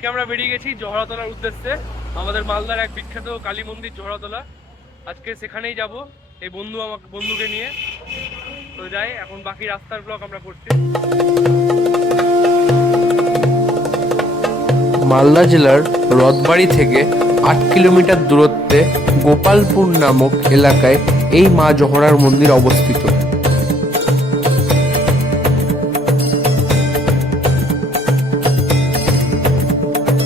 আজকে আমরা বেরিয়ে গেছি জহড়াতলার উদ্দেশ্যে। আমাদের মালদার এক বিখ্যাত কালী মন্দির জহড়াতলা। আজকে সেখানেই যাব এই বন্ধুকে নিয়ে। তো যাই, এখন বাকি রাস্তার ব্লগ আমরা করছি। মালদা জেলার রথবাড়ি থেকে ৮ কিলোমিটার দূরত্বে গোপালপুর নামক এলাকায় এই মা জহড়ার মন্দির অবস্থিত।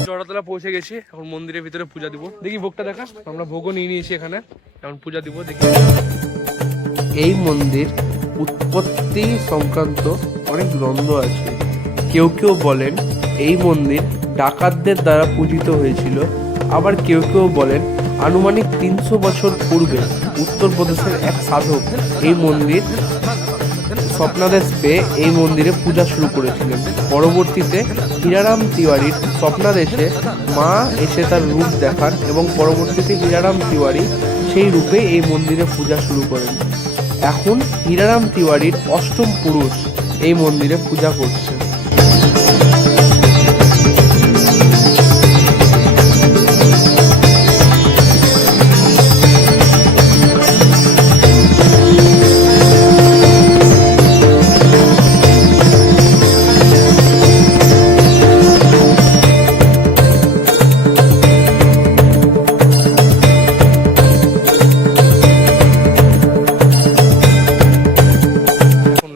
জহড়াতলা পৌঁছে গেছি, এখন মন্দিরের ভিতরে পূজা দিব। দেখি ভোগটা দেখা, আমরা ভোগও নিয়ে নিয়েছি এখানে, এখন পূজা দিব। দেখি এই মন্দির উৎপত্তি সংক্রান্ত অনেক দ্বন্দ্ব আছে। কেউ কেউ বলেন এই মন্দির ডাকাতদের দ্বারা পূজিত হয়েছিল, আবার কেউ কেউ বলেন আনুমানিক ৩০০ বছর পূর্বে উত্তরপ্রদেশের এক সাধক এই মন্দির স্বপ্নাদেশ পেয়ে এই মন্দিরে পূজা শুরু করেছিলেন। পরবর্তীতে হীরারাম তিওয়ারির স্বপ্নাদেশে মা এসে তার রূপ দেখান এবং পরবর্তীতে হীরারাম তিওয়ারি সেই রূপে এই মন্দিরে পূজা শুরু করেন। এখন হীরারাম তিওয়ারির অষ্টম পুরুষ এই মন্দিরে পূজা করছে।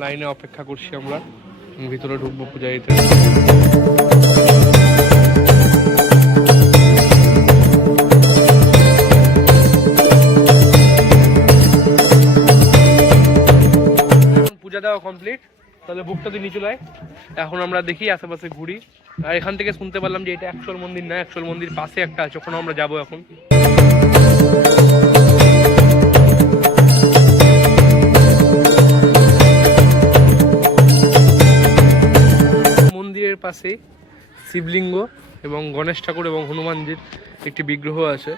লাইনে অপেক্ষা করছি আমরা, ভিতরে ঢুকবো পূজা দিতে। পূজা দেওয়া কমপ্লিট, তাহলে বুকটা দিয়ে নিচে লাই। এখন আমরা দেখি আশেপাশে ঘুরি, আর এখান থেকে শুনতে পারলাম যে এটা অ্যাকচুয়াল মন্দির না, অ্যাকচুয়াল মন্দির পাশে একটা আছে, ওখানে আমরা যাবো এখন। মন্দিরের পাশে শিবলিঙ্গ এবং গণেশ ঠাকুর এবং হনুমানজির একটি বিগ্রহ আছে,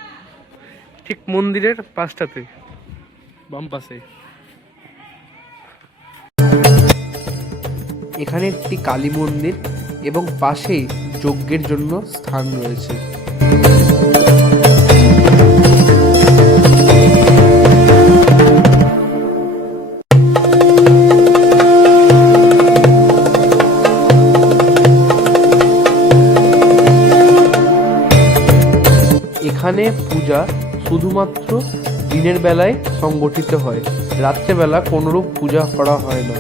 ঠিক মন্দিরের পাশটাতে বাম পাশে। এখানে একটি কালী মন্দির এবং পাশেই যজ্ঞের জন্য স্থান রয়েছে। এখানে পূজা শুধুমাত্র দিনের বেলায় সংগঠিত হয়, রাত্রেবেলা কোনোরূপ পূজা করা হয় না।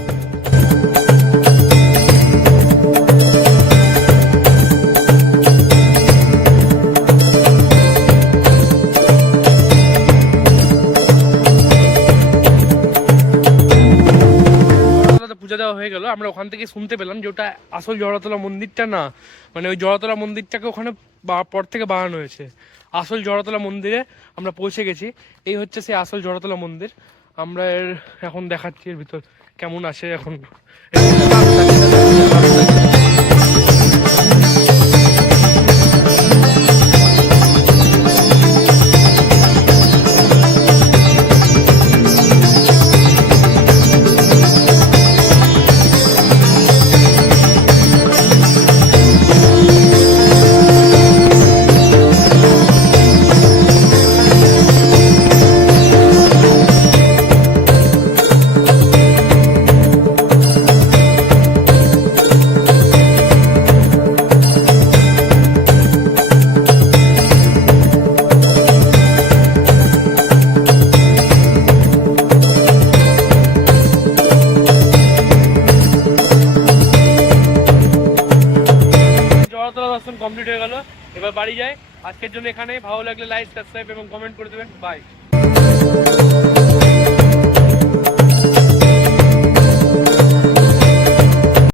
পূজা দেওয়া হয়ে গেল, আমরা ওখান থেকে শুনতে পেলাম যে ওটা আসল জহড়াতলা মন্দিরটা না, মানে ওই জহড়াতলা মন্দিরটাকে ওখানে পর থেকে বানানো হয়েছে। আসল জহড়াতলা মন্দিরে আমরা পৌঁছে গেছি, এই হচ্ছে সেই আসল জহড়াতলা মন্দির। আমরা এখন দেখাচ্ছি এর ভিতর কেমন আসে। এখন কমপ্লিট হয়ে গেল, এবার বাড়ি যাই। আজকের জন্য এখানে, ভালো লাগলে লাইক, সাবস্ক্রাইব এবং কমেন্ট করে দেবেন। বাই।